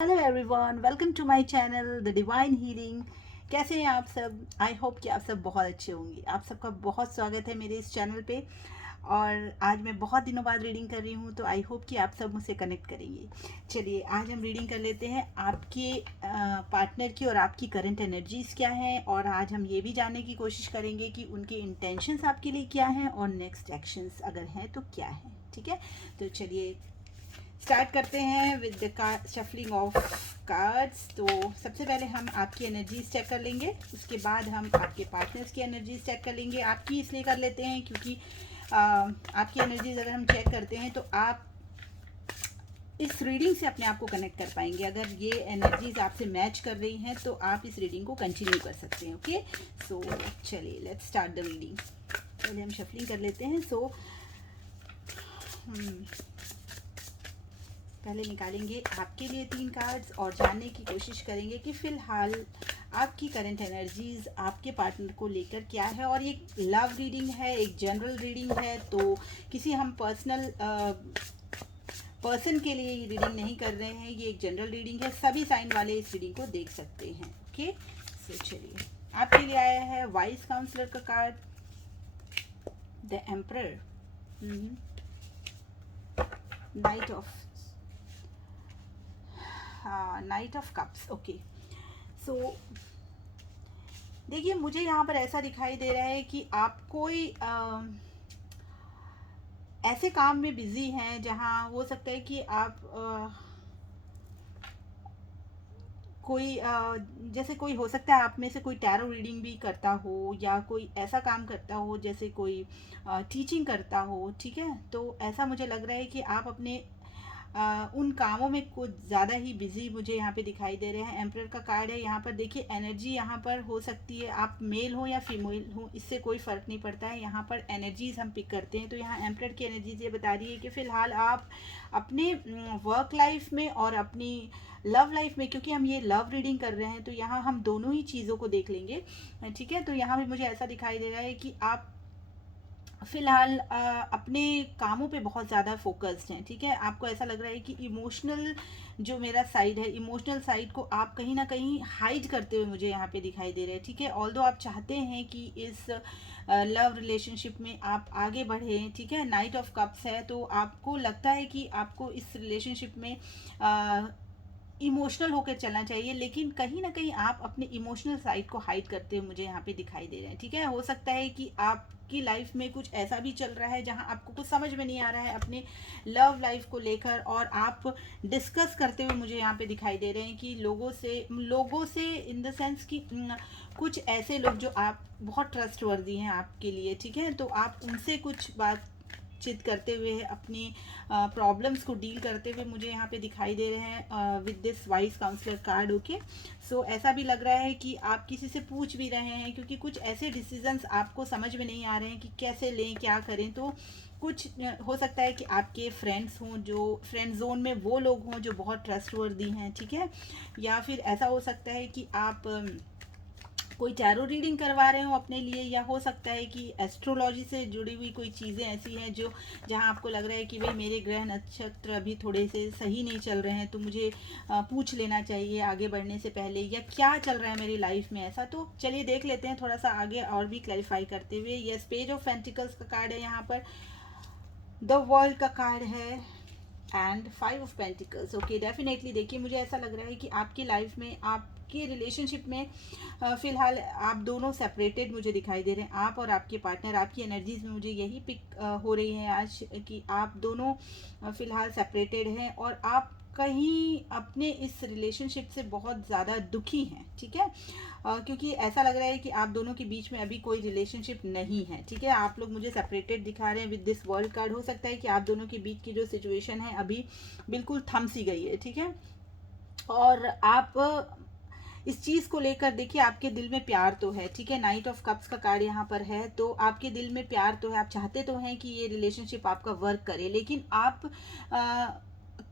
Hello everyone, welcome to my channel the divine healing. कैसे हैं आप सब? आई होप कि आप सब बहुत अच्छे होंगे। आप सबका बहुत स्वागत है मेरे इस चैनल पे। और आज मैं बहुत दिनों बाद रीडिंग कर रही हूँ, तो आई होप कि आप सब मुझसे कनेक्ट करेंगे। चलिए आज हम रीडिंग कर लेते हैं आपके पार्टनर की और आपकी करंट एनर्जीज क्या हैं। और आज हम ये भी जानने की कोशिश करेंगे कि उनके इंटेंशंस आपके लिए क्या हैं और नेक्स्ट एक्शंस अगर हैं तो क्या हैं। ठीक है, तो चलिए स्टार्ट करते हैं with the card shuffling of cards. तो सबसे पहले हम आपकी एनर्जीज चेक कर लेंगे, उसके बाद हम आपके पार्टनर्स की एनर्जीज चेक कर लेंगे। आपकी इसलिए कर लेते हैं क्योंकि आपकी एनर्जीज अगर हम चेक करते हैं तो आप इस रीडिंग से अपने आप को कनेक्ट कर पाएंगे। अगर ये एनर्जीज आपसे मैच कर रही हैं तो आप इस रीडिंग को कंटिन्यू कर सकते हैं। ओके, सो चलिए लेट्स स्टार्ट द रीडिंग। पहले हम शफलिंग कर लेते हैं। पहले निकालेंगे आपके लिए 3 कार्ड्स और जानने की कोशिश करेंगे कि फ़िलहाल आपकी करंट एनर्जीज आपके पार्टनर को लेकर क्या है। और ये लव रीडिंग है, एक जनरल रीडिंग है, तो किसी हम पर्सन के लिए ये रीडिंग नहीं कर रहे हैं। ये एक जनरल रीडिंग है, सभी साइन वाले इस रीडिंग को देख सकते हैं। ओके, सो चलिए आपके लिए आया है वाइस काउंसलर का card, the Emperor, Knight of Cups. Okay, so देखिए मुझे यहाँ पर ऐसा दिखाई दे रहा है कि आप कोई ऐसे काम में बिजी हैं जहाँ हो सकता है कि आप कोई जैसे कोई हो सकता है आप में से कोई टैरो रीडिंग भी करता हो या कोई ऐसा काम करता हो जैसे कोई टीचिंग करता हो। ठीक है, तो ऐसा मुझे लग रहा है कि आप अपने उन कामों में कुछ ज़्यादा ही बिजी मुझे यहाँ पे दिखाई दे रहे हैं। एम्परर का कार्ड है यहाँ पर। देखिए एनर्जी यहाँ पर हो सकती है, आप मेल हो या फीमेल हो इससे कोई फ़र्क नहीं पड़ता है। यहाँ पर एनर्जीज हम पिक करते हैं तो यहाँ एम्परर की एनर्जीज ये बता रही है कि फ़िलहाल आप अपने वर्क लाइफ में और अपनी लव लाइफ में, क्योंकि हम ये लव रीडिंग कर रहे हैं तो यहाँ हम दोनों ही चीज़ों को देख लेंगे। ठीक है, तो यहाँ भी मुझे ऐसा दिखाई दे रहा है कि आप फिलहाल अपने कामों पे बहुत ज़्यादा फोकस्ड हैं। ठीक है, आपको ऐसा लग रहा है कि इमोशनल जो मेरा साइड है, इमोशनल साइड को आप कहीं ना कहीं हाइड करते हुए मुझे यहाँ पे दिखाई दे रहे हैं। ठीक है, ऑल्दो आप चाहते हैं कि इस लव रिलेशनशिप में आप आगे बढ़ें। ठीक है, नाइट ऑफ कप्स है, तो आपको लगता है कि आपको इस रिलेशनशिप में इमोशनल होकर चलना चाहिए, लेकिन कहीं ना कहीं आप अपने इमोशनल साइड को हाइड करते हुए मुझे यहाँ पे दिखाई दे रहे हैं। ठीक है, हो सकता है कि आपकी लाइफ में कुछ ऐसा भी चल रहा है जहाँ आपको कुछ समझ में नहीं आ रहा है अपने लव लाइफ को लेकर, और आप डिस्कस करते हुए मुझे यहाँ पे दिखाई दे रहे हैं कि लोगों से इन द सेंस कि कुछ ऐसे लोग जो आप बहुत ट्रस्टवर्दी हैं आपके लिए। ठीक है, तो आप उनसे कुछ बातचीत करते हुए अपनी प्रॉब्लम्स को डील करते हुए मुझे यहाँ पे दिखाई दे रहे हैं with this Wise Counsellor card. Okay, so ऐसा भी लग रहा है कि आप किसी से पूछ भी रहे हैं क्योंकि कुछ ऐसे डिसीजंस आपको समझ में नहीं आ रहे हैं कि कैसे लें, क्या करें। तो कुछ हो सकता है कि आपके फ्रेंड्स हों, जो फ्रेंड जोन में वो लोग हों जो बहुत ट्रस्टवर्दी हैं। ठीक है, या फिर ऐसा हो सकता है कि आप कोई टैरो रीडिंग करवा रहे हो अपने लिए, या हो सकता है कि एस्ट्रोलॉजी से जुड़ी हुई कोई चीज़ें ऐसी हैं जो जहां आपको लग रहा है कि भाई मेरे ग्रह नक्षत्र अभी थोड़े से सही नहीं चल रहे हैं, तो मुझे पूछ लेना चाहिए आगे बढ़ने से पहले, या क्या चल रहा है मेरी लाइफ में ऐसा। तो चलिए देख लेते हैं थोड़ा सा आगे और भी क्लैरिफाई करते हुए। यस, पेज ऑफ पेंटिकल्स का कार्ड है यहाँ पर, द वर्ल्ड का कार्ड है, and 5 of pentacles. Okay, definitely देखिए मुझे ऐसा लग रहा है कि आपकी लाइफ में, आपके रिलेशनशिप में फिलहाल आप दोनों सेपरेटेड मुझे दिखाई दे रहे हैं। आप और आपके पार्टनर, आपकी एनर्जीज में मुझे यही पिक हो रही है आज कि आप दोनों फिलहाल सेपरेटेड हैं और आप कहीं अपने इस रिलेशनशिप से बहुत ज़्यादा दुखी हैं। ठीक है, क्योंकि ऐसा लग रहा है कि आप दोनों के बीच में अभी कोई रिलेशनशिप नहीं है। ठीक है, आप लोग मुझे सेपरेटेड दिखा रहे हैं विद दिस वर्ल्ड कार्ड। हो सकता है कि आप दोनों के बीच की जो सिचुएशन है अभी बिल्कुल थम सी गई है। ठीक है, और आप इस चीज़ को लेकर देखिए आपके दिल में प्यार तो है। ठीक है, नाइट ऑफ कप्स का कार्ड यहाँ पर है, तो आपके दिल में प्यार तो है, आप चाहते तो हैं कि ये रिलेशनशिप आपका वर्क करे, लेकिन आप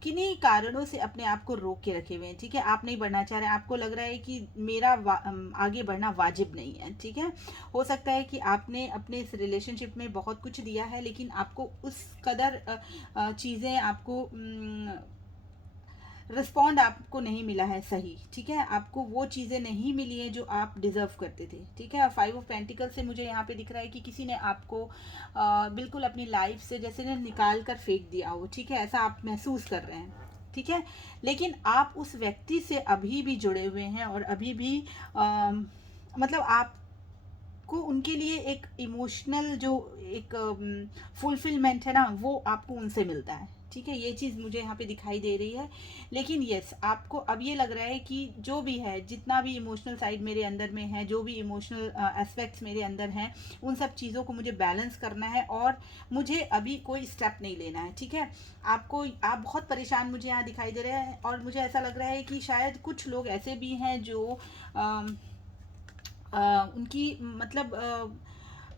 किन्हीं कारणों से अपने आप को रोक के रखे हुए हैं। ठीक है, आप नहीं बढ़ना चाह रहे हैं, आपको लग रहा है कि मेरा आगे बढ़ना वाजिब नहीं है। ठीक है, हो सकता है कि आपने अपने इस रिलेशनशिप में बहुत कुछ दिया है, लेकिन आपको उस कदर चीज़ें आपको रिस्पॉन्ड आपको नहीं मिला है सही, ठीक है, आपको वो चीज़ें नहीं मिली है जो आप डिज़र्व करते थे, ठीक है। 5 ऑफ पेंटिकल से मुझे यहाँ पे दिख रहा है कि किसी ने आपको बिल्कुल अपनी लाइफ से जैसे ना निकाल कर फेंक दिया हो, ठीक है, ऐसा आप महसूस कर रहे हैं, ठीक है। लेकिन आप उस व्यक्ति से अभी भी जुड़े हुए हैं और अभी भी मतलब आपको उनके लिए एक इमोशनल जो एक फुलफिलमेंट है ना, वो आपको उनसे मिलता है, ठीक है। ये चीज़ मुझे यहाँ पे दिखाई दे रही है। लेकिन यस, आपको अब ये लग रहा है कि जो भी है, जितना भी इमोशनल साइड मेरे अंदर में है, जो भी इमोशनल एस्पेक्ट्स मेरे अंदर हैं, उन सब चीज़ों को मुझे बैलेंस करना है और मुझे अभी कोई स्टेप नहीं लेना है, ठीक है। आप बहुत परेशान मुझे यहाँ दिखाई दे रहे हैं और मुझे ऐसा लग रहा है कि शायद कुछ लोग ऐसे भी हैं जो उनकी मतलब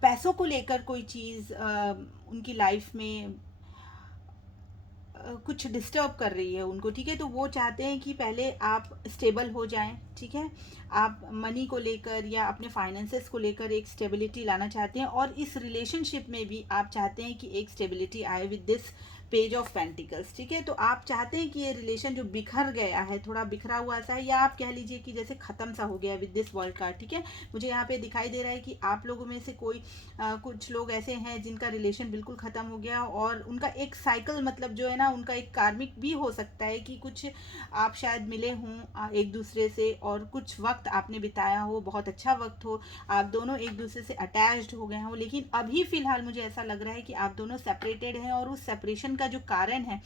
पैसों को लेकर कोई चीज़ उनकी लाइफ में कुछ डिस्टर्ब कर रही है उनको, ठीक है। तो वो चाहते हैं कि पहले आप स्टेबल हो जाएं, ठीक है। आप मनी को लेकर या अपने फाइनेंसेस को लेकर एक स्टेबिलिटी लाना चाहते हैं और इस रिलेशनशिप में भी आप चाहते हैं कि एक स्टेबिलिटी आए with this page of pentacles, ठीक है। तो आप चाहते हैं कि ये रिलेशन जो बिखर गया है, थोड़ा बिखरा हुआ सा है, या आप कह लीजिए कि जैसे ख़त्म सा हो गया है विद दिस वर्ल्ड कार्ड, ठीक है। मुझे यहाँ पे दिखाई दे रहा है कि आप लोगों में से कोई कुछ लोग ऐसे हैं जिनका रिलेशन बिल्कुल ख़त्म हो गया और उनका एक साइकिल मतलब जो है ना, उनका एक कार्मिक भी हो सकता है कि कुछ आप शायद मिले हों एक दूसरे से और कुछ वक्त आपने बिताया हो, बहुत अच्छा वक्त हो, आप दोनों एक दूसरे से अटैच्ड हो गए हों, लेकिन अभी फ़िलहाल मुझे ऐसा लग रहा है कि आप दोनों सेपरेटेड हैं और उस सेपरेशन का जो कारण है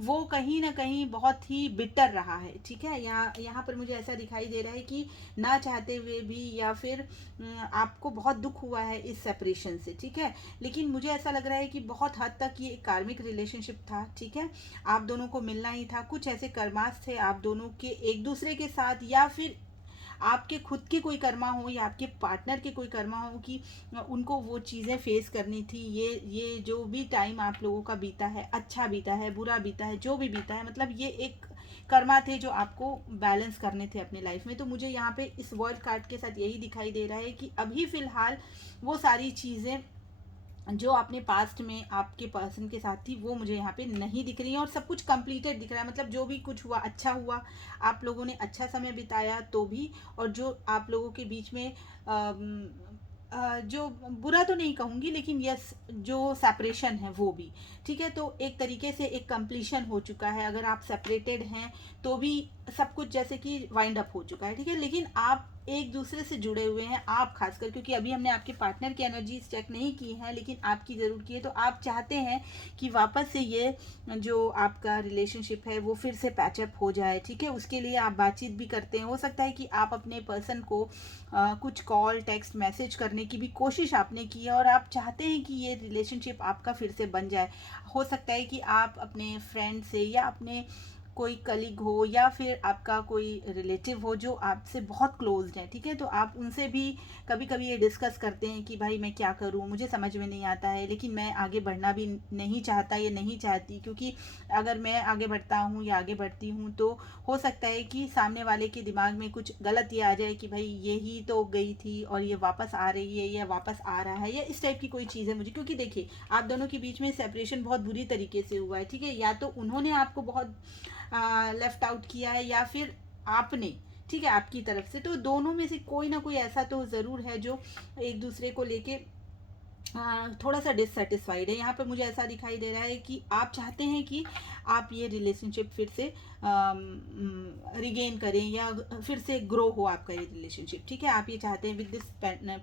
वो कहीं ना कहीं बहुत ही बिटर रहा है, ठीक है। यहाँ पर मुझे ऐसा दिखाई दे रहा है कि ना चाहते हुए भी या फिर आपको बहुत दुख हुआ है इस सेपरेशन से, ठीक है। लेकिन मुझे ऐसा लग रहा है कि बहुत हद तक ये एक कार्मिक रिलेशनशिप था, ठीक है। आप दोनों को मिलना ही था, कुछ ऐसे कर्मास थे आप दोनों के एक दूसरे के साथ, या फिर आपके खुद के कोई कर्मा हो या आपके पार्टनर के कोई कर्मा हो कि उनको वो चीज़ें फेस करनी थी। ये जो भी टाइम आप लोगों का बीता है, अच्छा बीता है, बुरा बीता है, जो भी बीता है, मतलब ये एक कर्मा थे जो आपको बैलेंस करने थे अपने लाइफ में। तो मुझे यहाँ पे इस वर्ल्ड कार्ड के साथ यही दिखाई दे रहा है कि अभी फ़िलहाल वो सारी चीज़ें जो आपने पास्ट में आपके पर्सन के साथ थी वो मुझे यहाँ पे नहीं दिख रही है और सब कुछ कंप्लीटेड दिख रहा है। मतलब जो भी कुछ हुआ अच्छा हुआ, आप लोगों ने अच्छा समय बिताया तो भी, और जो आप लोगों के बीच में जो बुरा तो नहीं कहूँगी लेकिन यस जो सेपरेशन है वो भी, ठीक है। तो एक तरीके से एक कंप्लीशन हो चुका है, अगर आप सेपरेटेड हैं तो भी सब कुछ जैसे कि वाइंड अप हो चुका है, ठीक है। लेकिन आप एक दूसरे से जुड़े हुए हैं, आप खासकर, क्योंकि अभी हमने आपके पार्टनर की एनर्जीज चेक नहीं की हैं लेकिन आपकी ज़रूर की है। तो आप चाहते हैं कि वापस से ये जो आपका रिलेशनशिप है वो फिर से पैचअप हो जाए, ठीक है। उसके लिए आप बातचीत भी करते हैं, हो सकता है कि आप अपने पर्सन को कुछ कॉल टेक्स्ट मैसेज करने की भी कोशिश आपने की है और आप चाहते हैं कि ये रिलेशनशिप आपका फिर से बन जाए। हो सकता है कि आप अपने फ्रेंड से या अपने कोई कलीग हो या फिर आपका कोई रिलेटिव हो जो आपसे बहुत क्लोज है, ठीक है। तो आप उनसे भी कभी कभी ये डिस्कस करते हैं कि भाई मैं क्या करूं, मुझे समझ में नहीं आता है, लेकिन मैं आगे बढ़ना भी नहीं चाहता या नहीं चाहती, क्योंकि अगर मैं आगे बढ़ता हूं या आगे बढ़ती हूं तो हो सकता है कि सामने वाले के दिमाग में कुछ गलत ये आ जाए कि भाई ये ही तो गई थी और ये वापस आ रही है या वापस आ रहा है, या इस टाइप की कोई चीज़ है मुझे। क्योंकि देखिए आप दोनों के बीच में सेपरेशन बहुत बुरी तरीके से हुआ है, ठीक है। या तो उन्होंने आपको बहुत लेफ्ट आउट किया है या फिर आपने, ठीक है, आपकी तरफ से। तो दोनों में से कोई ना कोई ऐसा तो ज़रूर है जो एक दूसरे को लेके थोड़ा सा डिससेटिस्फाइड है। यहाँ पर मुझे ऐसा दिखाई दे रहा है कि आप चाहते हैं कि आप ये रिलेशनशिप फिर से रिगेन करें या फिर से ग्रो हो आपका ये रिलेशनशिप, ठीक है। आप ये चाहते हैं with this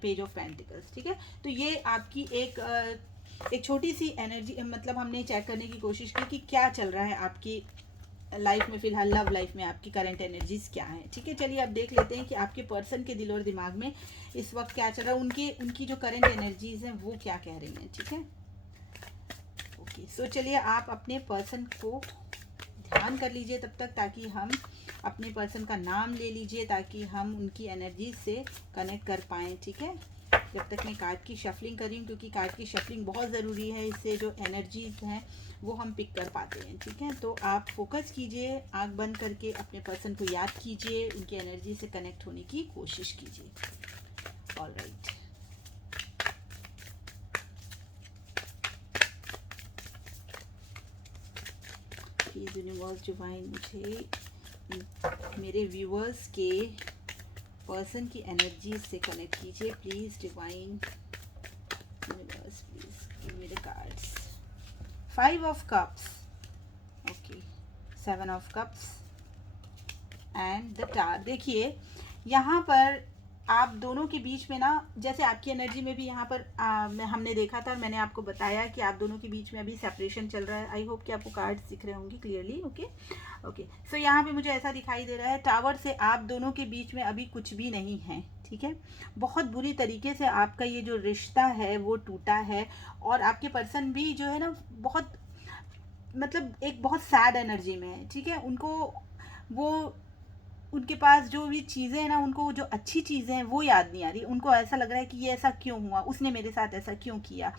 page of pentacles, ठीक है। तो ये आपकी एक छोटी सी एनर्जी, मतलब हमने चेक करने की कोशिश की कि क्या चल रहा है आपकी लाइफ में फ़िलहाल, लव लाइफ में आपकी करंट एनर्जीज क्या हैं, ठीक है। चलिए अब देख लेते हैं कि आपके पर्सन के दिल और दिमाग में इस वक्त क्या चल रहा है, उनकी जो करंट एनर्जीज हैं वो क्या कह रही हैं, ठीक है। ओके, सो चलिए आप अपने पर्सन को ध्यान कर लीजिए तब तक, ताकि हम अपने पर्सन का नाम ले लीजिए ताकि हम उनकी एनर्जीज से कनेक्ट कर पाएँ, ठीक है। जब तक मैं कार्ड की शफलिंग कर रही हूँ, क्योंकि कार्ड की शफलिंग बहुत ज़रूरी है, इससे जो एनर्जीज हैं वो हम पिक कर पाते हैं, ठीक है। तो आप फोकस कीजिए, आंख बंद करके अपने पर्सन को याद कीजिए, उनकी एनर्जी से कनेक्ट होने की कोशिश कीजिए। ऑलराइट, प्लीज यूनिवर्स डिवाइन मुझे मेरे व्यूअर्स के पर्सन की एनर्जी से कनेक्ट कीजिए please divine universe, please give me the cards. 5 of Cups, okay, 7 of cups and the tower. देखिए यहाँ पर आप दोनों के बीच में ना, जैसे आपकी एनर्जी में भी यहाँ पर हमने देखा था और मैंने आपको बताया कि आप दोनों के बीच में अभी सेपरेशन चल रहा है। आई होप कि आपको कार्ड्स दिख रहे होंगे क्लियरली। ओके ओके, सो यहाँ पे मुझे ऐसा दिखाई दे रहा है टावर से आप दोनों के बीच में अभी कुछ भी नहीं है, ठीक है। बहुत बुरी तरीके से आपका ये जो रिश्ता है वो टूटा है और आपके पर्सन भी जो है ना बहुत मतलब एक बहुत सैड एनर्जी में है, ठीक है। वो उनके पास जो भी चीज़ें हैं ना, उनको जो अच्छी चीज़ें हैं वो याद नहीं आ रही। उनको ऐसा लग रहा है कि ये ऐसा क्यों हुआ, उसने मेरे साथ ऐसा क्यों किया,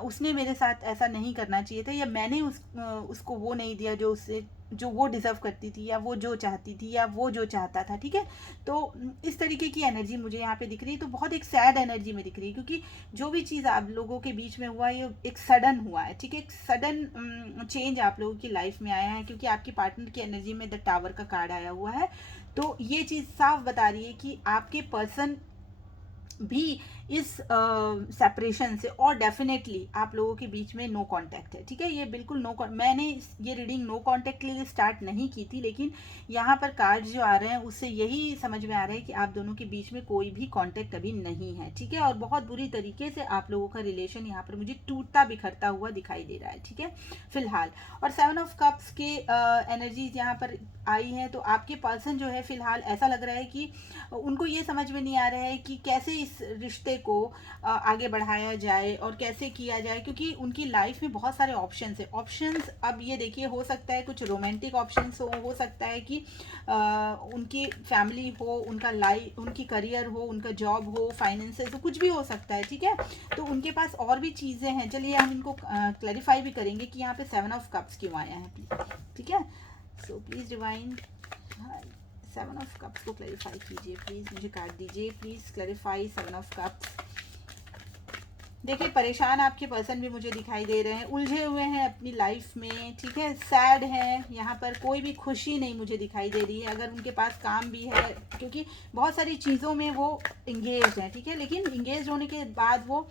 उसने मेरे साथ ऐसा नहीं करना चाहिए था, या मैंने उसको वो नहीं दिया जो वो डिज़र्व करती थी, या वो जो चाहती थी, या वो जो चाहता था, ठीक है। तो इस तरीके की एनर्जी मुझे यहाँ पे दिख रही है। तो बहुत एक सैड एनर्जी में दिख रही है क्योंकि जो भी चीज़ आप लोगों के बीच में हुआ ये एक सडन हुआ है, ठीक है। एक सडन चेंज आप लोगों की लाइफ में आया है क्योंकि आपके पार्टनर की एनर्जी में द टावर का कार्ड आया हुआ है। तो ये चीज़ साफ बता रही है कि आपके पर्सन भी इस सेपरेशन से, और डेफिनेटली आप लोगों के बीच में नो कांटेक्ट है, ठीक है। ये बिल्कुल मैंने ये रीडिंग नो कांटेक्ट के लिए स्टार्ट नहीं की थी, लेकिन यहाँ पर कार्ड जो आ रहे हैं उससे यही समझ में आ रहा है कि आप दोनों के बीच में कोई भी कांटेक्ट अभी नहीं है, ठीक है। और बहुत बुरी तरीके से आप लोगों का रिलेशन यहाँ पर मुझे टूटता बिखरता हुआ दिखाई दे रहा है, ठीक है, फिलहाल। और 7 ऑफ कप्स के एनर्जीज यहाँ पर आई हैं। तो आपके पर्सन जो है फिलहाल ऐसा लग रहा है कि उनको ये समझ में नहीं आ रहा है कि कैसे इस रिश्ते को आगे बढ़ाया जाए और कैसे किया जाए, क्योंकि उनकी लाइफ में बहुत सारे ऑप्शंस है। ऑप्शंस अब ये देखिए, हो सकता है कुछ रोमांटिक ऑप्शंस हो सकता है कि उनकी फैमिली हो, उनकी करियर हो, उनका जॉब हो, फाइनेंसेस हो, कुछ भी हो सकता है, ठीक है। तो उनके पास और भी चीज़ें हैं। चलिए हम इनको क्लैरिफाई भी करेंगे कि यहाँ पे 7 ऑफ कप्स क्यों आया है, ठीक है। So please divine 7 of cups को क्लैरिफाई कीजिए प्लीज़, मुझे कार्ड दीजिए प्लीज़, क्लैरिफाई 7 ऑफ कप्स। देखिए परेशान आपके पर्सन भी मुझे दिखाई दे रहे हैं, उलझे हुए हैं अपनी लाइफ में, ठीक है, सैड हैं। यहाँ पर कोई भी खुशी नहीं मुझे दिखाई दे रही है। अगर उनके पास काम भी है, क्योंकि बहुत सारी चीज़ों में वो इंगेज हैं, ठीक है, लेकिन इंगेज होने के बाद वो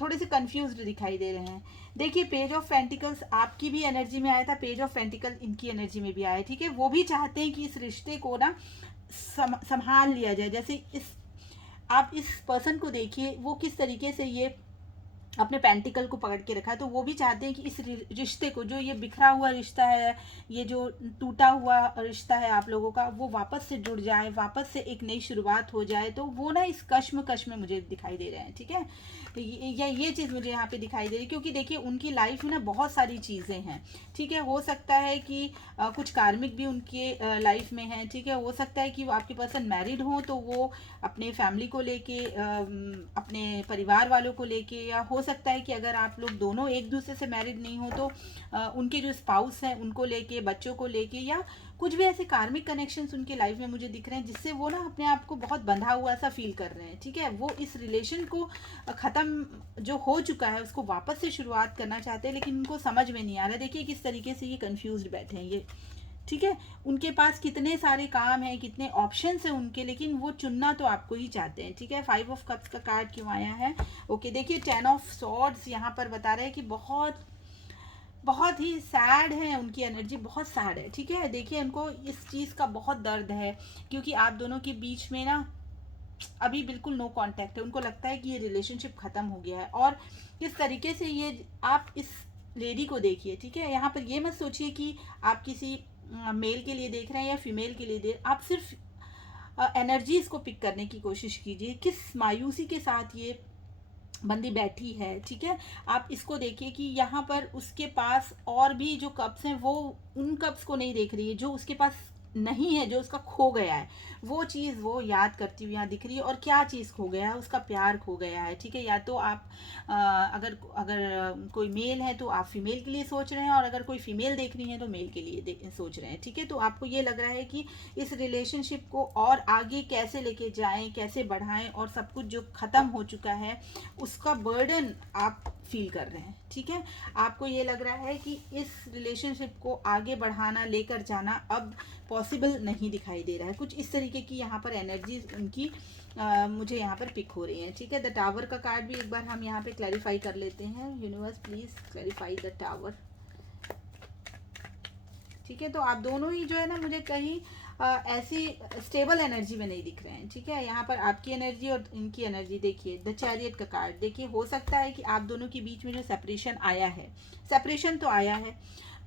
थोड़े से कंफ्यूज्ड दिखाई दे रहे हैं। देखिए पेज ऑफ पेंटिकल्स आपकी भी एनर्जी में आया था, पेज ऑफ पेंटिकल इनकी एनर्जी में भी आया है, ठीक है। वो भी चाहते हैं कि इस रिश्ते को ना संभाल लिया जाए। जैसे आप इस पर्सन को देखिए, वो किस तरीके से ये अपने पेंटिकल को पकड़ के रखा है। तो वो भी चाहते हैं कि इस रिश्ते को, जो ये बिखरा हुआ रिश्ता है, ये जो टूटा हुआ रिश्ता है आप लोगों का, वो वापस से जुड़ जाए, वापस से एक नई शुरुआत हो जाए। तो वो ना इस कश्म में मुझे दिखाई दे रहे हैं, ठीक है। ये चीज़ मुझे यहाँ पे दिखाई दे रही है क्योंकि देखिए उनकी लाइफ में ना बहुत सारी चीज़ें हैं, ठीक है। हो सकता है कि कुछ कार्मिक भी उनके लाइफ में हैं, ठीक है। हो सकता है कि वो आपके पर्सन मैरिड हों तो वो अपने फैमिली को लेके, अपने परिवार वालों को लेके, या हो सकता है कि अगर आप लोग दोनों एक दूसरे से मैरिड नहीं हो तो उनके जो स्पाउस हैं उनको लेके, बच्चों को लेके, या कुछ भी ऐसे कार्मिक कनेक्शंस उनके लाइफ में मुझे दिख रहे हैं जिससे वो ना अपने आप को बहुत बंधा हुआ सा फील कर रहे हैं, ठीक है। वो इस रिलेशन को ख़त्म जो हो चुका है उसको वापस से शुरुआत करना चाहते हैं, लेकिन उनको समझ में नहीं आ रहा। देखिए किस तरीके से ये कंफ्यूज्ड बैठे हैं ये, ठीक है। उनके पास कितने सारे काम हैं, कितने ऑप्शंस हैं उनके, लेकिन वो चुनना तो आपको ही चाहते हैं, ठीक है। 5 ऑफ कप्स का कार्ड क्यों आया है? ओके, देखिए 10 ऑफ सॉर्ड्स यहाँ पर बता रहे हैं कि बहुत बहुत ही सैड है, उनकी एनर्जी बहुत सैड है, ठीक है। देखिए उनको इस चीज़ का बहुत दर्द है क्योंकि आप दोनों के बीच में ना अभी बिल्कुल नो कांटेक्ट है। उनको लगता है कि ये रिलेशनशिप ख़त्म हो गया है। और किस तरीके से ये, आप इस लेडी को देखिए, ठीक है। यहाँ पर ये मत सोचिए कि आप किसी मेल के लिए देख रहे हैं या फीमेल के लिए आप सिर्फ एनर्जीज को पिक करने की कोशिश कीजिए। किस मायूसी के साथ ये बंदी बैठी है, ठीक है। आप इसको देखिए कि यहाँ पर उसके पास और भी जो कप्स हैं वो उन कप्स को नहीं देख रही है जो उसके पास नहीं है, जो उसका खो गया है, वो चीज़ वो याद करती हुई यहाँ दिख रही है। और क्या चीज़ खो गया है? उसका प्यार खो गया है, ठीक है। या तो आप अगर अगर कोई मेल है तो आप फीमेल के लिए सोच रहे हैं, और अगर कोई फीमेल देख रही है तो मेल के लिए सोच रहे हैं, ठीक है। तो आपको ये लग रहा है कि इस रिलेशनशिप को और आगे कैसे लेके जाएं, कैसे बढ़ाएं, और सब कुछ जो ख़त्म हो चुका है उसका बर्डन आप फील कर रहे हैं, ठीक है। आपको ये लग रहा है कि इस रिलेशनशिप को आगे बढ़ाना, लेकर जाना अब पॉसिबल नहीं दिखाई दे रहा है। कुछ इस तरीके की यहाँ पर एनर्जीज उनकी मुझे यहाँ पर पिक हो रही हैं, ठीक है। द टावर का कार्ड भी एक बार हम यहाँ पे क्लैरिफाई कर लेते हैं। Universe please clarify the tower, ठीक है। तो आप दोनों ही जो है ना, मुझे कहीं ऐसी स्टेबल एनर्जी में नहीं दिख रहे हैं, ठीक है। यहाँ पर आपकी एनर्जी और इनकी एनर्जी देखिए, द चैरियट का कार्ड देखिए। हो सकता है कि आप दोनों के बीच में जो सेपरेशन आया है, सेपरेशन तो आया है,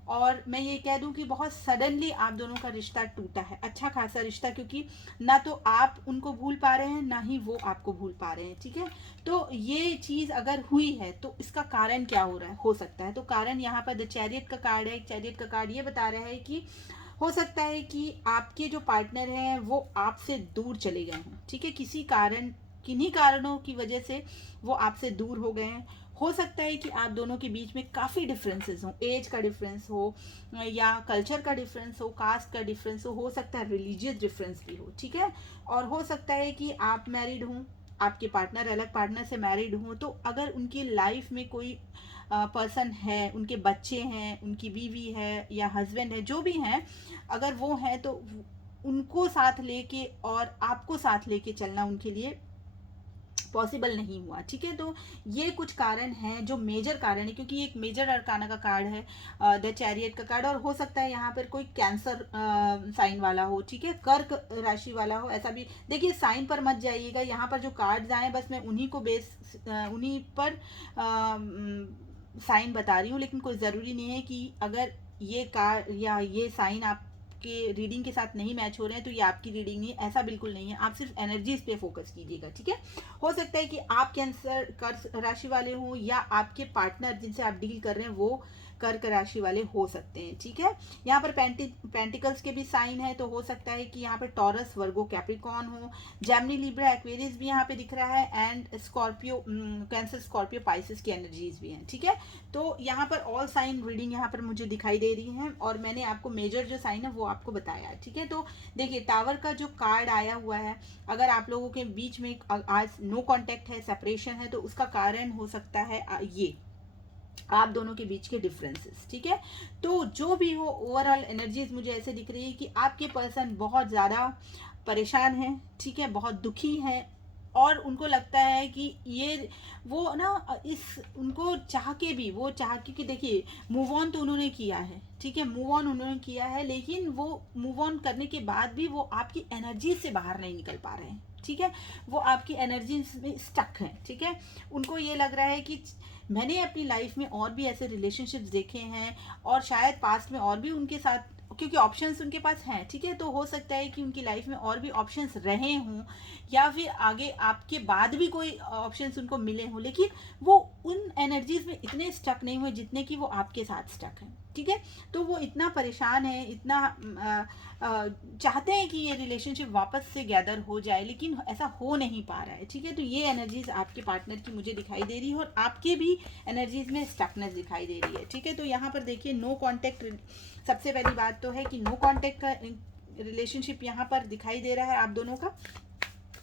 और मैं ये कह दूं कि बहुत सडनली आप दोनों का रिश्ता टूटा है, अच्छा खासा रिश्ता, क्योंकि ना तो आप उनको भूल पा रहे हैं, ना ही वो आपको भूल पा रहे हैं, ठीक है। तो ये चीज़ अगर हुई है तो इसका कारण क्या हो रहा है, हो सकता है। तो कारण यहाँ पर द चैरियट का कार्ड है। चैरियट का कार्ड ये बता रहा है कि हो सकता है कि आपके जो पार्टनर हैं वो आपसे दूर चले गए हैं, ठीक है। किसी कारण, किन्हीं कारणों की वजह से वो आपसे दूर हो गए हैं। हो सकता है कि आप दोनों के बीच में काफ़ी डिफरेंसेस हो, एज का डिफरेंस हो, या कल्चर का डिफरेंस हो, कास्ट का डिफरेंस हो सकता है रिलीजियस डिफरेंस भी हो, ठीक है। और हो सकता है कि आप मैरिड हों, आपके पार्टनर अलग पार्टनर से मैरिड हों, तो अगर उनकी लाइफ में कोई पर्सन है, उनके बच्चे हैं, उनकी बीवी है या हस्बैंड है, जो भी हैं, अगर वो हैं तो उनको साथ लेके और आपको साथ लेके चलना उनके लिए पॉसिबल नहीं हुआ, ठीक है। तो ये कुछ कारण हैं जो मेजर कारण है, क्योंकि एक मेजर अरकाना का कार्ड है द चैरियट का कार्ड। और हो सकता है यहाँ पर कोई कैंसर साइन वाला हो, ठीक है, कर्क राशि वाला हो, ऐसा भी। देखिए साइन पर मत जाइएगा, यहाँ पर जो कार्ड्स आए बस मैं उन्हीं को उन्हीं पर साइन बता रही हूँ, लेकिन कोई ज़रूरी नहीं है कि अगर ये कार्ड या ये साइन आप के रीडिंग के साथ नहीं मैच हो रहे हैं तो ये आपकी रीडिंग नहीं, ऐसा बिल्कुल नहीं है। आप सिर्फ एनर्जीज पे फोकस कीजिएगा, ठीक है। हो सकता है कि आप कैंसर कर्क राशि वाले हों, या आपके पार्टनर जिनसे आप डील कर रहे हैं वो कर्क राशि वाले हो सकते हैं, ठीक है। यहाँ पर पेंटिकल्स के भी साइन है, तो हो सकता है कि यहाँ पर टॉरस, वर्गो, कैप्रिकॉन हो, जेमिनी, लिब्रा, एक्वेरियस भी यहाँ पे दिख रहा है, and Scorpio, cancer, Scorpio, Pisces की एनर्जीज भी हैं, ठीक है। तो यहाँ पर ऑल साइन रीडिंग यहाँ पर मुझे दिखाई दे रही है, और मैंने आपको मेजर जो साइन है वो आपको बताया है, ठीक है। तो देखिए टावर का जो कार्ड आया हुआ है, अगर आप लोगों के बीच में आज नो कांटेक्ट है, सेपरेशन है, तो उसका कारण हो सकता है ये आप दोनों के बीच के डिफरेंसेस, ठीक है। तो जो भी हो, ओवरऑल एनर्जीज मुझे ऐसे दिख रही है कि आपके पर्सन बहुत ज़्यादा परेशान हैं, ठीक है, बहुत दुखी हैं, और उनको लगता है कि ये वो ना इस उनको चाह के भी, वो चाह के कि देखिए मूव ऑन तो उन्होंने किया है, ठीक है, मूव ऑन उन्होंने किया है, लेकिन वो मूव ऑन करने के बाद भी वो आपकी एनर्जी से बाहर नहीं निकल पा रहे हैं, ठीक है। वो आपकी एनर्जी में स्टक हैं, ठीक है। उनको ये लग रहा है कि मैंने अपनी लाइफ में और भी ऐसे रिलेशनशिप्स देखे हैं, और शायद पास्ट में और भी उनके साथ, क्योंकि ऑप्शंस उनके पास हैं, ठीक है। तो हो सकता है कि उनकी लाइफ में और भी ऑप्शंस रहे हों, या फिर आगे आपके बाद भी कोई ऑप्शंस उनको मिले हों, लेकिन वो उन एनर्जीज में इतने स्टक नहीं हुए जितने कि वो आपके साथ स्टक हैं, ठीक है। तो वो इतना परेशान है, इतना चाहते हैं कि ये रिलेशनशिप वापस से गैदर हो जाए, लेकिन ऐसा हो नहीं पा रहा है, ठीक है। तो ये एनर्जीज आपके पार्टनर की मुझे दिखाई दे रही है, और आपके भी एनर्जीज में स्टकनेस दिखाई दे रही है, ठीक है। तो यहाँ पर देखिए नो कॉन्टेक्ट, सबसे पहली बात तो है कि नो कॉन्टेक्ट का रिलेशनशिप यहाँ पर दिखाई दे रहा है आप दोनों का।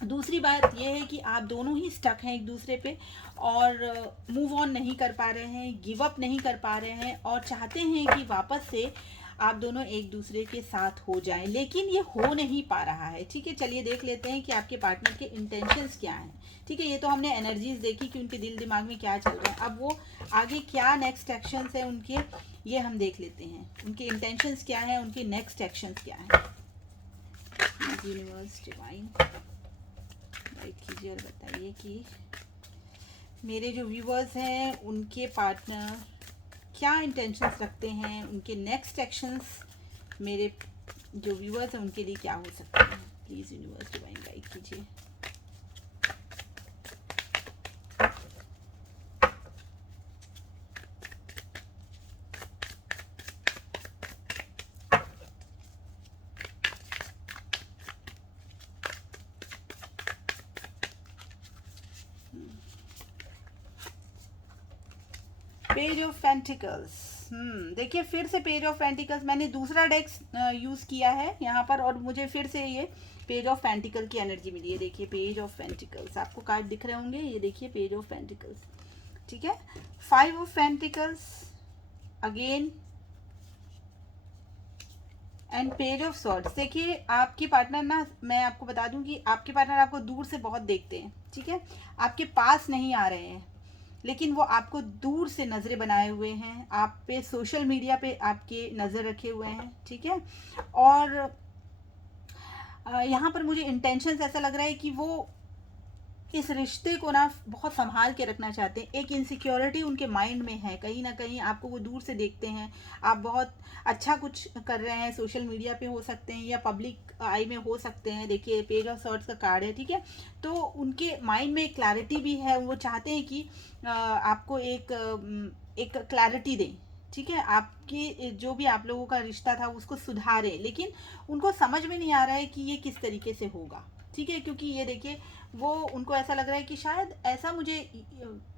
दूसरी बात यह है कि आप दोनों ही स्टक हैं एक दूसरे पे, और मूव ऑन नहीं कर पा रहे हैं, गिव अप नहीं कर पा रहे हैं, और चाहते हैं कि वापस से आप दोनों एक दूसरे के साथ हो जाएं, लेकिन ये हो नहीं पा रहा है, ठीक है। चलिए देख लेते हैं कि आपके पार्टनर के इंटेंशंस क्या हैं, ठीक है। ये तो हमने एनर्जीज देखी कि उनके दिल दिमाग में क्या चल रहा है, अब वो आगे क्या नेक्स्ट एक्शंस है उनके, ये हम देख लेते हैं। उनके इंटेंशंस क्या है, उनके नेक्स्ट एक्शंस क्या है। यूनिवर्स डिवाइन गाइड कीजिए और बताइए कि मेरे जो व्यूवर्स हैं उनके पार्टनर क्या इंटेंशंस रखते हैं, उनके नेक्स्ट एक्शंस मेरे जो व्यूवर्स हैं उनके लिए क्या हो सकते हैं। प्लीज़ यूनिवर्स डिवाइन गाइड कीजिए। पेज ऑफ पेंटिकल्स, देखिए फिर से पेज ऑफ पेंटिकल्स, मैंने दूसरा डेक्स यूज़ किया है यहाँ पर, और मुझे फिर से ये पेज ऑफ पेंटिकल की एनर्जी मिली है। देखिए पेज ऑफ पेंटिकल्स, आपको कार्ड दिख रहे होंगे, ये देखिए पेज ऑफ पेंटिकल्स, ठीक है। 5 of pentacles again and page of swords. देखिए आपकी पार्टनर ना, मैं आपको बता दूं कि आपके पार्टनर आपको दूर से बहुत देखते हैं, ठीक है, आपके पास नहीं आ रहे हैं, लेकिन वो आपको दूर से नज़रें बनाए हुए हैं, आप पे सोशल मीडिया पे आपके नज़र रखे हुए हैं, ठीक है। और यहाँ पर मुझे इंटेंशन ऐसा लग रहा है कि वो इस रिश्ते को ना बहुत संभाल के रखना चाहते हैं। एक इनसिक्योरिटी उनके माइंड में है, कहीं ना कहीं आपको वो दूर से देखते हैं, आप बहुत अच्छा कुछ कर रहे हैं, सोशल मीडिया पे हो सकते हैं या पब्लिक आई में हो सकते हैं। देखिए पेज ऑफ सॉर्ड्स का कार्ड है, ठीक है। तो उनके माइंड में एक क्लैरिटी भी है, वो चाहते हैं कि आपको एक क्लैरिटी दें, ठीक है, आपके जो भी आप लोगों का रिश्ता था उसको सुधारें, लेकिन उनको समझ में नहीं आ रहा है कि ये किस तरीके से होगा, ठीक है। क्योंकि ये देखिए वो, उनको ऐसा लग रहा है कि शायद ऐसा मुझे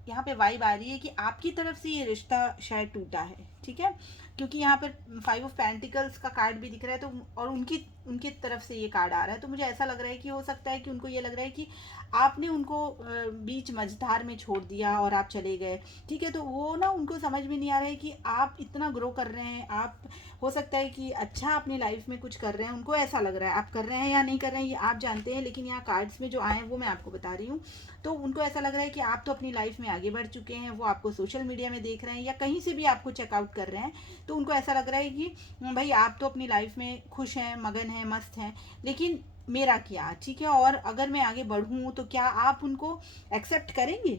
यहाँ पे वाइब आ रही है कि आपकी तरफ से ये रिश्ता शायद टूटा है, ठीक है। क्योंकि यहाँ पर 5 ऑफ पेंटिकल्स का कार्ड भी दिख रहा है, तो और उनकी उनकी तरफ से ये कार्ड आ रहा है, तो मुझे ऐसा लग रहा है कि हो सकता है कि उनको ये लग रहा है कि आपने उनको बीच मझधार में छोड़ दिया और आप चले गए, ठीक है। तो वो ना, उनको समझ में नहीं आ रहा है कि आप इतना ग्रो कर रहे हैं, आप हो सकता है कि अच्छा अपनी लाइफ में कुछ कर रहे हैं, उनको ऐसा लग रहा है। आप कर रहे हैं या नहीं कर रहे हैं ये आप जानते हैं, लेकिन यहाँ कार्ड्स में जो आए हैं वो मैं आपको बता रही हूँ। तो उनको ऐसा लग रहा है कि आप तो अपनी लाइफ में आगे बढ़ चुके हैं, वो आपको सोशल मीडिया में देख रहे हैं या कहीं से भी आपको चेकआउट कर रहे हैं, तो उनको ऐसा लग रहा है कि भाई आप तो अपनी लाइफ में खुश हैं, मगन हैं, मस्त हैं, लेकिन मेरा क्या, ठीक है। और अगर मैं आगे बढ़ूँ तो क्या आप उनको एक्सेप्ट करेंगे,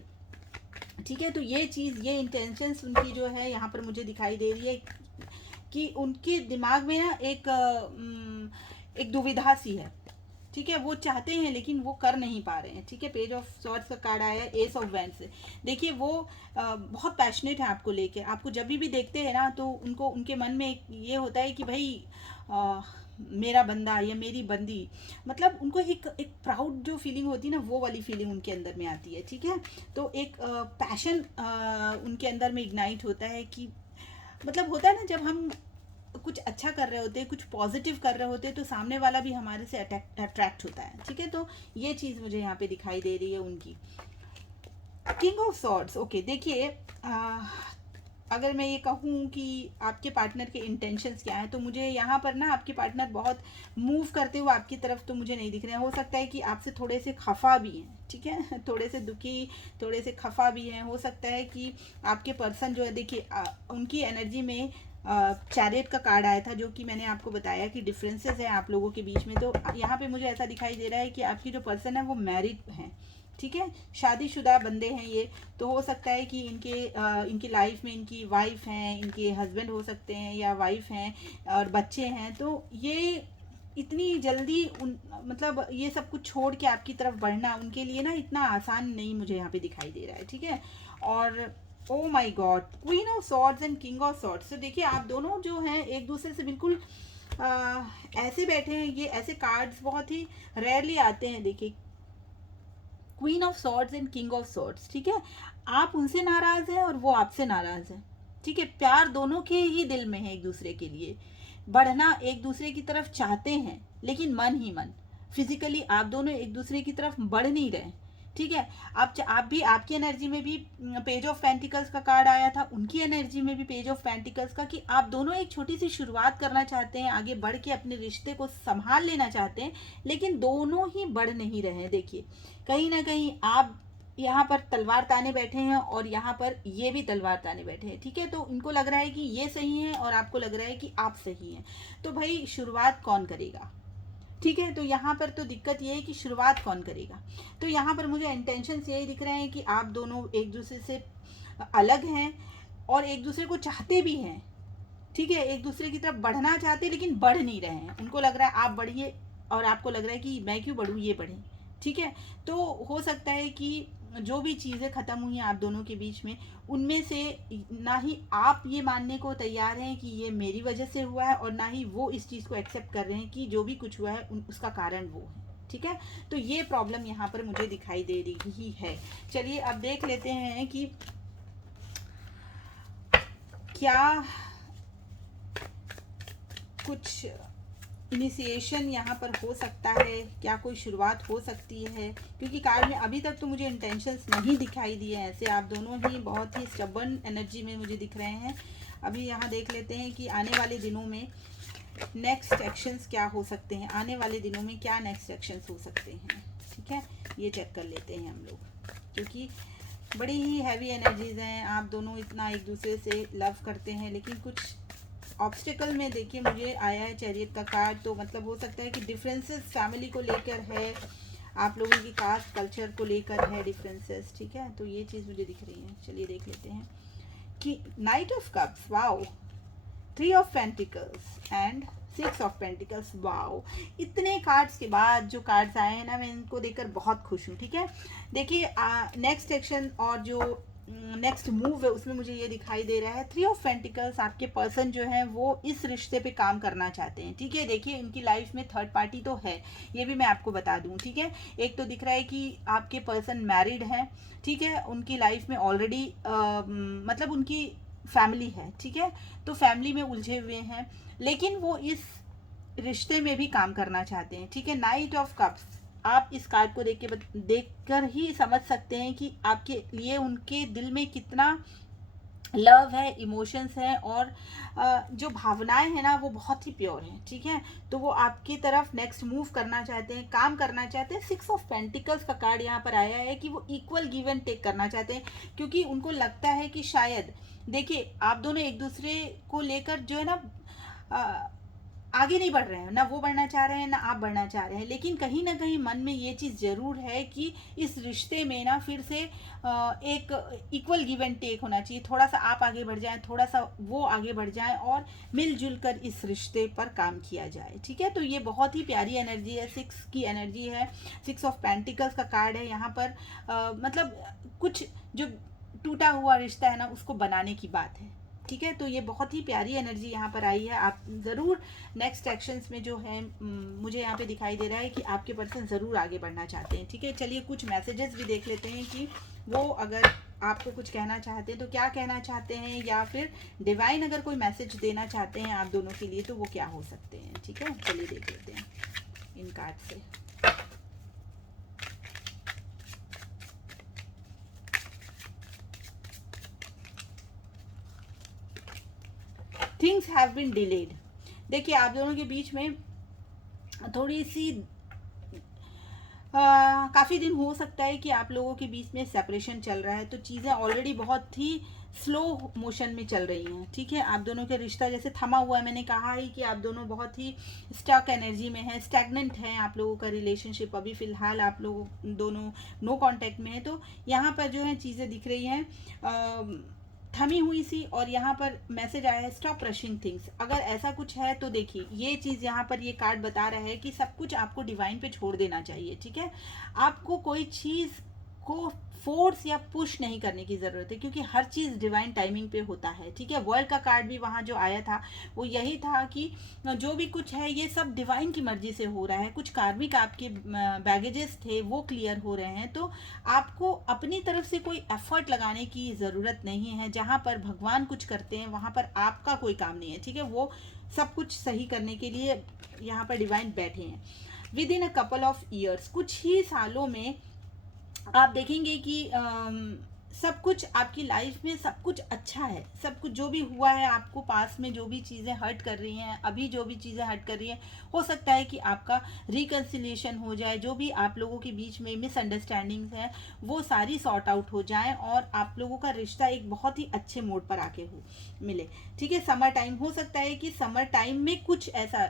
ठीक है। तो ये चीज़, ये इंटेंशंस उनकी जो है यहाँ पर मुझे दिखाई दे रही है कि उनके दिमाग में ना एक दुविधा सी है, ठीक है। वो चाहते हैं लेकिन वो कर नहीं पा रहे हैं, ठीक है। पेज ऑफ सॉर्ड्स का कार्ड आया है एस ऑफ वैंड्स से। देखिए वो बहुत पैशनेट है आपको लेके, आपको जब भी देखते हैं ना तो उनको, उनके मन में ये होता है कि भाई मेरा बंदा या मेरी बंदी, मतलब उनको एक प्राउड जो फीलिंग होती है ना, वो वाली फीलिंग उनके अंदर में आती है, ठीक है। तो एक पैशन उनके अंदर में इग्नाइट होता है कि, मतलब होता है ना, जब हम कुछ अच्छा कर रहे होते हैं, कुछ पॉजिटिव कर रहे होते हैं, तो सामने वाला भी हमारे से अट्रैक्ट होता है, ठीक है। तो ये चीज़ मुझे यहाँ पे दिखाई दे रही है उनकी। King of swords, okay. देखिए अगर मैं ये कहूँ कि आपके पार्टनर के इंटेंशंस क्या हैं, तो मुझे यहाँ पर ना आपके पार्टनर बहुत मूव करते हुए आपकी तरफ तो मुझे नहीं दिख रहे हैं। हो सकता है कि आपसे थोड़े से खफा भी हैं, ठीक है, थोड़े से दुखी, थोड़े से खफा भी हैं। हो सकता है कि आपके पर्सन जो है, देखिए उनकी एनर्जी में चैरियट का कार्ड आया था, जो कि मैंने आपको बताया कि डिफरेंसेस हैं आप लोगों के बीच में। तो यहाँ पे मुझे ऐसा दिखाई दे रहा है कि आपकी जो पर्सन है वो मैरिड हैं, ठीक है, शादीशुदा बंदे हैं ये। तो हो सकता है कि इनकी लाइफ में इनकी वाइफ हैं, इनके हस्बैंड हो सकते हैं या वाइफ हैं और बच्चे हैं। तो ये इतनी जल्दी मतलब ये सब कुछ छोड़ के आपकी तरफ बढ़ना उनके लिए ना इतना आसान नहीं मुझे यहाँ पे दिखाई दे रहा है, ठीक है। और oh my God, queen of swords and king of swords. तो देखिए आप दोनों जो हैं एक दूसरे से बिल्कुल ऐसे बैठे हैं। ये ऐसे कार्ड्स बहुत ही रेयरली आते हैं। देखिए queen of swords and king of swords, ठीक है। आप उनसे नाराज हैं और वो आपसे नाराज है, ठीक है। प्यार दोनों के ही दिल में है, एक दूसरे के लिए बढ़ना एक दूसरे की तरफ चाहते हैं, लेकिन मन ही मन, फिजिकली आप दोनों एक दूसरे की तरफ बढ़ नहीं रहे, ठीक है। आप भी, आपकी एनर्जी में भी पेज ऑफ पेंटिकल्स का कार्ड आया था, उनकी एनर्जी में भी पेज ऑफ पेंटिकल्स का, कि आप दोनों एक छोटी सी शुरुआत करना चाहते हैं, आगे बढ़ के अपने रिश्ते को संभाल लेना चाहते हैं, लेकिन दोनों ही बढ़ नहीं रहे हैं। देखिए कहीं ना कहीं आप यहाँ पर तलवार ताने बैठे हैं और यहाँ पर ये भी तलवार ताने बैठे हैं, ठीक है। तो इनको लग रहा है कि ये सही है और आपको लग रहा है कि आप सही हैं। तो भाई शुरुआत कौन करेगा, ठीक है। तो यहाँ पर तो दिक्कत ये है कि शुरुआत कौन करेगा। तो यहाँ पर मुझे इंटेंशंस यही दिख रहे हैं कि आप दोनों एक दूसरे से अलग हैं और एक दूसरे को चाहते भी हैं, ठीक है, एक दूसरे की तरफ बढ़ना चाहते हैं लेकिन बढ़ नहीं रहे हैं। उनको लग रहा है आप बढ़िए और आपको लग रहा है कि मैं क्यों बढ़ूँ, ये बढ़े, ठीक है। तो हो सकता है कि जो भी चीज़ें ख़त्म हुई हैं आप दोनों के बीच में, उनमें से ना ही आप ये मानने को तैयार हैं कि ये मेरी वजह से हुआ है, और ना ही वो इस चीज़ को एक्सेप्ट कर रहे हैं कि जो भी कुछ हुआ है उसका कारण वो है, ठीक है। तो ये प्रॉब्लम यहाँ पर मुझे दिखाई दे रही है। चलिए अब देख लेते हैं कि क्या कुछ इनिशिएशन यहाँ पर हो सकता है, क्या कोई शुरुआत हो सकती है, क्योंकि कार्ड में अभी तक तो मुझे इंटेंशंस नहीं दिखाई दिए हैं। ऐसे आप दोनों ही बहुत ही स्टबर्न एनर्जी में मुझे दिख रहे हैं। अभी यहाँ देख लेते हैं कि आने वाले दिनों में नेक्स्ट एक्शंस क्या हो सकते हैं, आने वाले दिनों में क्या नेक्स्ट एक्शंस हो सकते हैं। ठीक है, ये चेक कर लेते हैं हम लोग, क्योंकि बड़ी ही हैवी एनर्जीज हैं। आप दोनों इतना एक दूसरे से लव करते हैं, लेकिन कुछ ऑब्स्टिकल में देखिए मुझे आया है चैरियट का कार्ड। तो मतलब हो सकता है कि डिफरेंसेस फैमिली को लेकर है, आप लोगों की कास्ट कल्चर को लेकर है डिफरेंसेस। ठीक है, तो ये चीज़ मुझे दिख रही है। चलिए देख लेते हैं कि night of cups, wow, 3 of pentacles and 6 of pentacles. Wow, इतने कार्ड्स के बाद जो कार्ड्स आए हैं ना, मैं इनको देखकर बहुत खुश हूँ। ठीक है, देखिए नेक्स्ट एक्शन और जो नेक्स्ट मूव है उसमें मुझे ये दिखाई दे रहा है 3 ऑफ पेंटिकल्स। आपके पर्सन जो है वो इस रिश्ते पे काम करना चाहते हैं। ठीक है, देखिए इनकी लाइफ में थर्ड पार्टी तो है, ये भी मैं आपको बता दूं। ठीक है, एक तो दिख रहा है कि आपके पर्सन मैरिड है। ठीक है, उनकी लाइफ में ऑलरेडी मतलब उनकी फैमिली है। ठीक है, तो फैमिली में उलझे हुए हैं, लेकिन वो इस रिश्ते में भी काम करना चाहते हैं। ठीक है, नाइट ऑफ कप्स, आप इस कार्ड को देखकर ही समझ सकते हैं कि आपके लिए उनके दिल में कितना लव है, इमोशंस हैं, और जो भावनाएं हैं ना वो बहुत ही प्योर हैं। ठीक है, तो वो आपकी तरफ नेक्स्ट मूव करना चाहते हैं, काम करना चाहते हैं। 6 ऑफ पेंटिकल्स का कार्ड यहाँ पर आया है कि वो इक्वल गिव एंड टेक करना चाहते हैं, क्योंकि उनको लगता है कि शायद, देखिए आप दोनों एक दूसरे को लेकर जो है ना आगे नहीं बढ़ रहे हैं, ना वो बढ़ना चाह रहे हैं ना आप बढ़ना चाह रहे हैं, लेकिन कहीं ना कहीं मन में ये चीज़ ज़रूर है कि इस रिश्ते में ना फिर से एक इक्वल गिव एंड टेक होना चाहिए। थोड़ा सा आप आगे बढ़ जाएं, थोड़ा सा वो आगे बढ़ जाएं, और मिलजुल कर इस रिश्ते पर काम किया जाए। ठीक है, तो ये बहुत ही प्यारी एनर्जी है, 6 की एनर्जी है। 6 ऑफ पेंटिकल्स का कार्ड है यहाँ पर। मतलब कुछ जो टूटा हुआ रिश्ता है ना उसको बनाने की बात है। ठीक है, तो ये बहुत ही प्यारी एनर्जी यहाँ पर आई है। आप ज़रूर नेक्स्ट एक्शंस में जो है मुझे यहाँ पे दिखाई दे रहा है कि आपके पर्सन ज़रूर आगे बढ़ना चाहते हैं। ठीक है, चलिए कुछ मैसेजेस भी देख लेते हैं कि वो अगर आपको कुछ कहना चाहते हैं तो क्या कहना चाहते हैं, या फिर डिवाइन अगर कोई मैसेज देना चाहते हैं आप दोनों के लिए तो वो क्या हो सकते हैं। ठीक है, चलिए देख लेते हैं इन कार्ड से। Things have been delayed. देखिए आप दोनों के बीच में थोड़ी सी काफ़ी दिन हो सकता है कि आप लोगों के बीच में सेपरेशन चल रहा है, तो चीज़ें ऑलरेडी बहुत ही स्लो मोशन में चल रही हैं। ठीक है, आप दोनों का रिश्ता जैसे थमा हुआ है। मैंने कहा ही कि आप दोनों बहुत ही स्टक एनर्जी में हैं, स्टैग्नेंट हैं आप लोगों का रिलेशनशिप। अभी फ़िलहाल आप लोग दोनों नो कांटेक्ट में है, तो यहाँ पर जो है चीज़ें दिख रही हैं थमी हुई सी, और यहाँ पर मैसेज आया है स्टॉप रशिंग थिंग्स। अगर ऐसा कुछ है तो देखिए ये चीज़ यहाँ पर ये कार्ड बता रहा है कि सब कुछ आपको डिवाइन पे छोड़ देना चाहिए। ठीक है, आपको कोई चीज़ को फोर्स या पुश नहीं करने की ज़रूरत है, क्योंकि हर चीज़ डिवाइन टाइमिंग पे होता है। ठीक है, वर्ल्ड का कार्ड भी वहाँ जो आया था वो यही था कि जो भी कुछ है ये सब डिवाइन की मर्जी से हो रहा है। कुछ कार्मिक आपके बैगेजेस थे वो क्लियर हो रहे हैं, तो आपको अपनी तरफ से कोई एफर्ट लगाने की ज़रूरत नहीं है। जहाँ पर भगवान कुछ करते हैं वहाँ पर आपका कोई काम नहीं है। ठीक है, वो सब कुछ सही करने के लिए यहाँ पर डिवाइन बैठे हैं। With in a couple of years, कुछ ही सालों में आप देखेंगे कि सब कुछ आपकी लाइफ में सब कुछ अच्छा है। सब कुछ जो भी हुआ है आपको पास में, जो भी चीज़ें हर्ट कर रही हैं, अभी जो भी चीज़ें हर्ट कर रही हैं, हो सकता है कि आपका रिकन्सिलिएशन हो जाए। जो भी आप लोगों के बीच में मिसअंडरस्टैंडिंग्स हैं वो सारी सॉर्ट आउट हो जाएं, और आप लोगों का रिश्ता एक बहुत ही अच्छे मोड पर आके मिले। ठीक है, समर टाइम हो सकता है कि समर टाइम में कुछ ऐसा,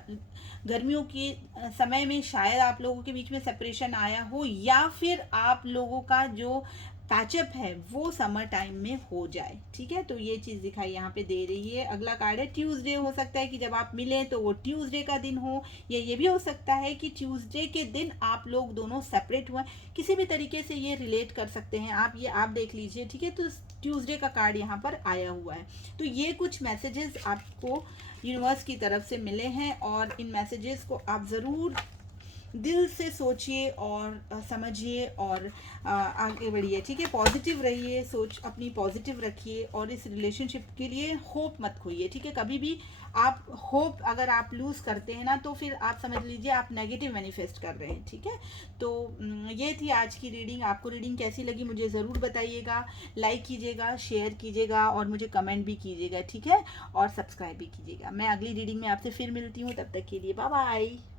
गर्मियों के समय में शायद आप लोगों के बीच में सेपरेशन आया हो, या फिर आप लोगों का जो पैचअप है वो समर टाइम में हो जाए। ठीक है, तो ये चीज़ दिखाई यहाँ पे दे रही है। अगला कार्ड है ट्यूसडे। हो सकता है कि जब आप मिलें तो वो ट्यूसडे का दिन हो, या ये भी हो सकता है कि ट्यूसडे के दिन आप लोग दोनों सेपरेट हुए। किसी भी तरीके से ये रिलेट कर सकते हैं आप, ये आप देख लीजिए। ठीक है, तो ट्यूसडे का कार्ड यहाँ पर आया हुआ है। तो ये कुछ मैसेजेस आपको यूनिवर्स की तरफ से मिले हैं, और इन मैसेजेस को आप ज़रूर दिल से सोचिए और समझिए और आगे बढ़िए। ठीक है, पॉजिटिव रहिए, सोच अपनी पॉजिटिव रखिए, और इस रिलेशनशिप के लिए होप मत खोइए। ठीक है, कभी भी आप होप अगर आप लूज़ करते हैं ना, तो फिर आप समझ लीजिए आप नेगेटिव मैनिफेस्ट कर रहे हैं, ठीक है। तो ये थी आज की रीडिंग। आपको रीडिंग कैसी लगी मुझे ज़रूर बताइएगा, लाइक कीजिएगा, शेयर कीजिएगा और मुझे कमेंट भी कीजिएगा, ठीक है, और सब्सक्राइब भी कीजिएगा। मैं अगली रीडिंग में आपसे फिर मिलती हूँ, तब तक के लिए बाय बाय।